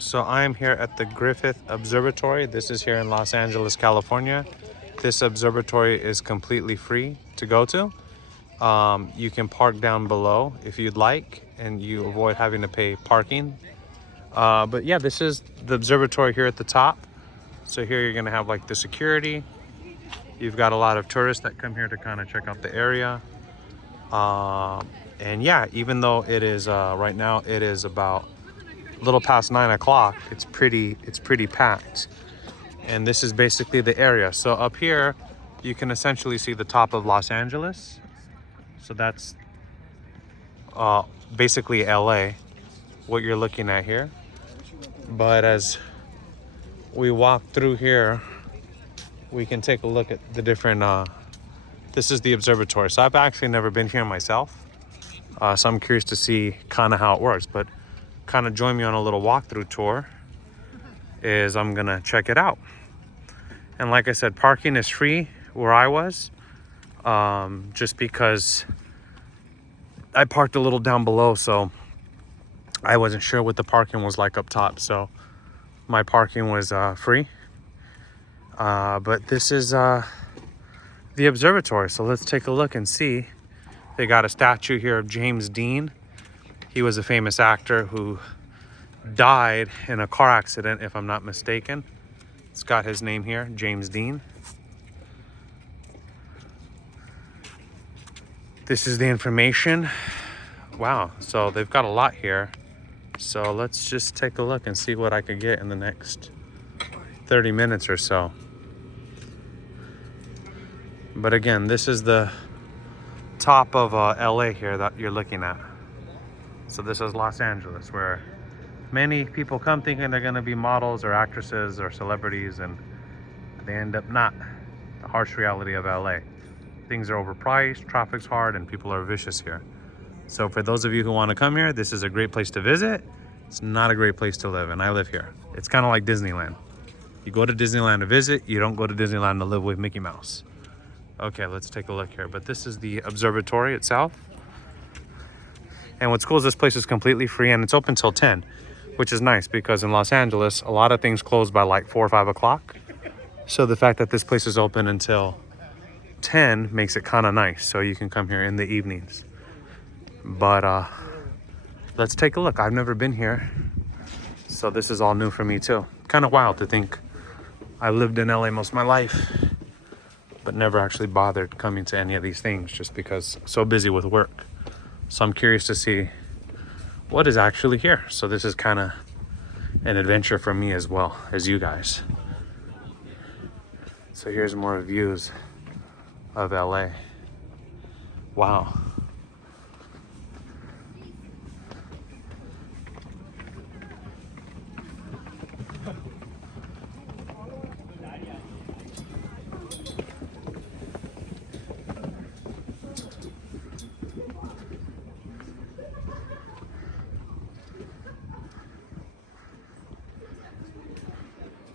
So I am here at the Griffith Observatory. This is here in Los Angeles, California. This observatory is completely free to go to. You can park down below if you'd like, and you avoid having to pay parking. But yeah, this is the observatory here at the top. So here you're gonna have like the security. You've got a lot of tourists that come here to kind of check out the area. And yeah, even though it is right now it is about a little past 9 o'clock, it's pretty packed. And this is basically the area. So up here you can essentially see the top of Los Angeles. So that's basically LA, what you're looking at here. But as we walk through here, we can take a look at the different this is the observatory. So I've actually never been here myself, so I'm curious to see kind of how it works. But kind of join me on a little walkthrough tour is I'm gonna check it out. And like I said, parking is free where I was, just because I parked a little down below, so I wasn't sure what the parking was like up top, so my parking was free. But this is the observatory, so let's take a look and see. They got a statue here of James Dean. He was a famous actor who died in a car accident, if I'm not mistaken. It's got his name here, James Dean. This is the information. Wow, so they've got a lot here. So let's just take a look and see what I could get in the next 30 minutes or so. But again, this is the top of LA here that you're looking at. So this is Los Angeles, where many people come thinking they're going to be models or actresses or celebrities, and they end up not. The harsh reality of LA. Things are overpriced, traffic's hard, and people are vicious here. So for those of you who want to come here, this is a great place to visit. It's not a great place to live, and I live here. It's kind of like Disneyland. You go to Disneyland to visit, you don't go to Disneyland to live with Mickey Mouse. Okay, let's take a look here. But this is the observatory itself. And what's cool is this place is completely free, and it's open till 10, which is nice because in Los Angeles, a lot of things close by like 4 or 5 o'clock. So the fact that this place is open until 10 makes it kind of nice. So you can come here in the evenings. But let's take a look. I've never been here, so this is all new for me too. Kind of wild to think I lived in LA most of my life, but never actually bothered coming to any of these things just because I'm so busy with work. So I'm curious to see what is actually here. So this is kind of an adventure for me as well as you guys. So here's more views of LA. Wow.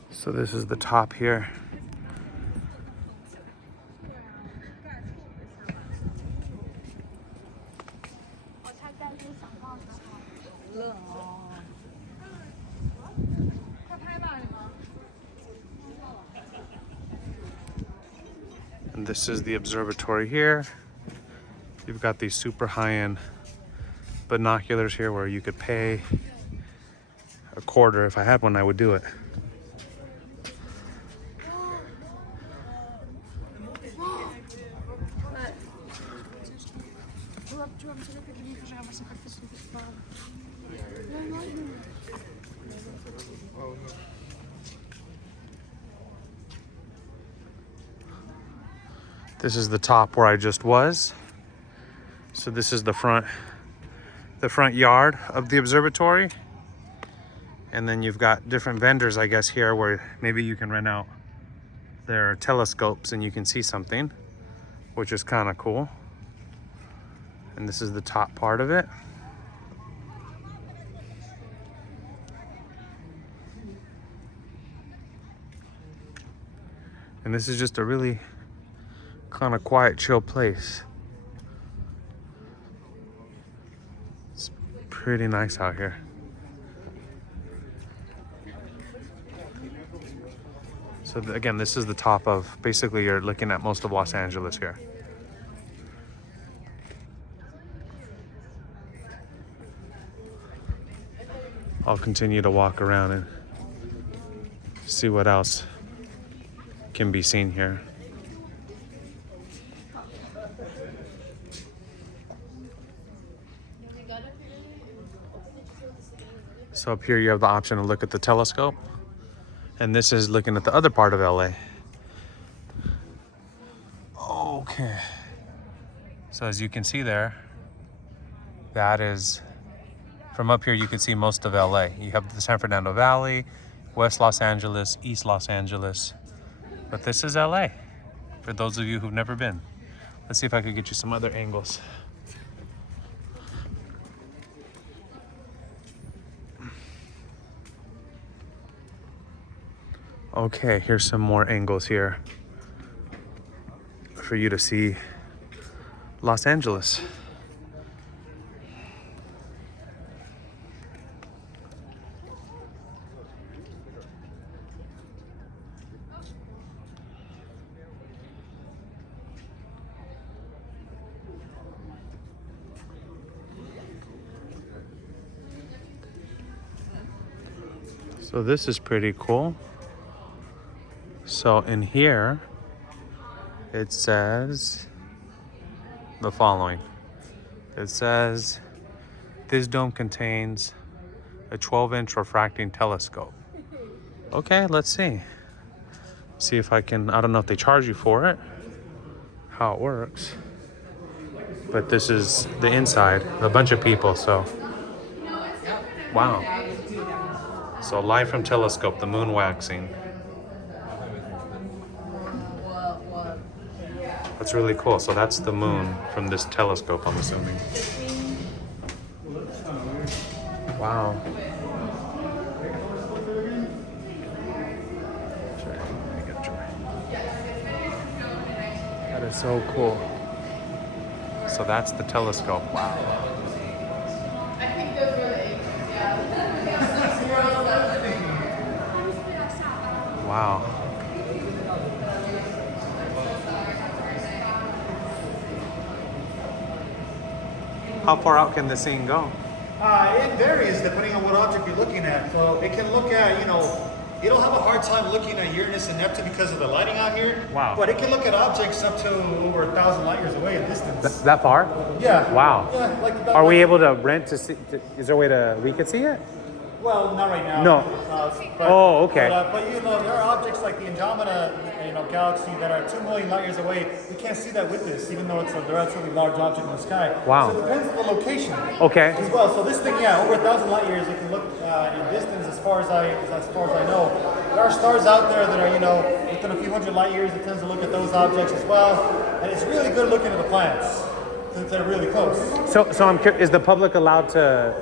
So this is the top here. And this is the observatory here. You've got these super high-end binoculars here where you could pay a quarter. If I had one, I would do it. This is the top where I just was. So this is the front yard of the observatory. And then you've got different vendors, I guess, here where maybe you can rent out their telescopes and you can see something, which is kind of cool. And this is the top part of it. And this is just a really kind of quiet, chill place. It's pretty nice out here. So again, this is the top of, basically you're looking at most of Los Angeles here. I'll continue to walk around and see what else can be seen here. So up here you have the option to look at the telescope. And this is looking at the other part of LA. Okay. So as you can see there, that is, from up here you can see most of LA. You have the San Fernando Valley, West Los Angeles, East Los Angeles. But this is LA, for those of you who've never been. Let's see if I could get you some other angles. Okay, here's some more angles here for you to see Los Angeles. So this is pretty cool. So in here, it says the following. It says, this dome contains a 12-inch refracting telescope. Okay, let's see. See if I can, I don't know if they charge you for it, how it works. But this is the inside, a bunch of people, so. Wow. So live from telescope, the moon waxing. That's really cool. So that's the moon from this telescope, I'm assuming. Wow. That is so cool. So that's the telescope. Wow. I think those were the eggs, yeah. Wow. How far out can this thing go? It varies depending on what object you're looking at. So it can look at, it'll have a hard time looking at Uranus and Neptune because of the lighting out here. Wow. But it can look at objects up to over 1,000 light years away in distance. That far? Yeah. Wow. Yeah, like Are we able to rent to see? Is there a way to we could see it? Well, not right now. No. But, Oh, okay. But there are objects like the Andromeda, galaxy that are 2 million light years away. We can't see that with this, even though it's a relatively large object in the sky. Wow. So it depends on the location. Okay. As well. So this thing, over 1,000 light years, it can look in distance as far as I know. There are stars out there that are, within a few hundred light years. It tends to look at those objects as well, and it's really good looking at the planets since they're really close. So I'm curious, is the public allowed to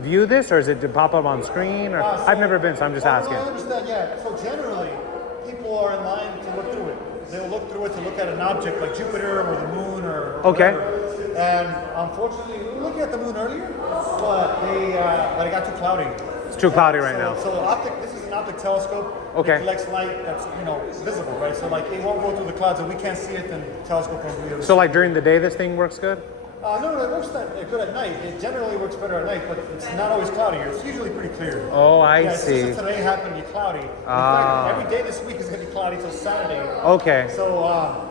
view this, or is it to pop up on screen? Or I've never been, so I'm just asking. I understand. Yeah. So generally, people are in line to look through it. They will look through it to look at an object like Jupiter or the moon or Okay. whatever. And unfortunately, we were looking at the moon earlier, but it got too cloudy. It's too cloudy right now. So this is an optic telescope. Okay. It collects light that's visible, right? So it won't go through the clouds, and we can't see it. Then the telescope won't be able to. So like during the day, this thing works good? No, it works good at night. It generally works better at night, but it's not always cloudy here. It's usually pretty clear. Oh, I see. It's just today happened to be cloudy. In fact, every day this week is going to be cloudy till Saturday. Okay. So,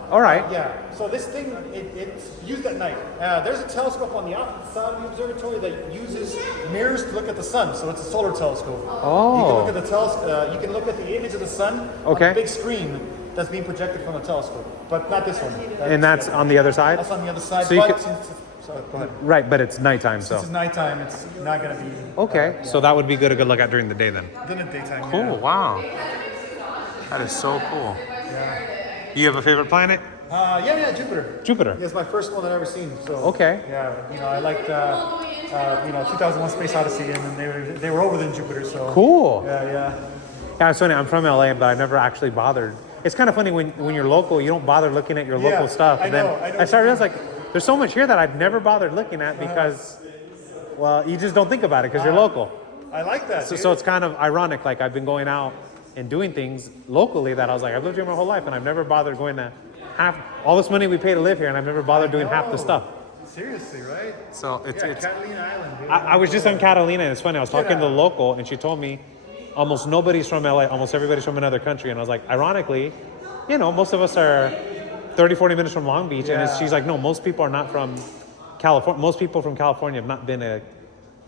all right. Yeah. So this thing, it's used at night. There's a telescope on the opposite side of the observatory that uses mirrors to look at the sun. So it's a solar telescope. Oh. You can look at the you can look at the image of the sun on a big screen that's being projected from the telescope, but not this one. And that's on the other side? That's on the other side. So you but could, go ahead. right, but it's nighttime, Since so. it's nighttime, it's not going to be. Okay, so that would be good to look at during the day then. Then in daytime. Cool, Yeah. wow. That is so cool. Yeah. You have a favorite planet? Yeah, Jupiter. Jupiter. Yeah, it's my first one I've ever seen. So. Okay. Yeah, I liked, 2001: Space Odyssey, and then they were over than Jupiter. So. Cool. Yeah. Yeah, it's funny, I'm from LA, but I've never actually bothered. It's kind of funny when you're local, you don't bother looking at your local stuff. I And know. then I started realizing there's so much here that I've never bothered looking at because, well, you just don't think about it because you're local. I like that. So it's kind of ironic. Like I've been going out and doing things locally that I was like, I've lived here my whole life and I've never bothered going to half all this money we pay to live here, and I've never bothered doing half the stuff. Seriously, right? So it's Catalina Island, dude. I was just on Catalina, and it's funny. I was talking to the local, and she told me almost nobody's from LA, almost everybody's from another country. And I was like, ironically, most of us are 30, 40 minutes from Long Beach. And she's like, no, most people are not from California. Most people from California have not been to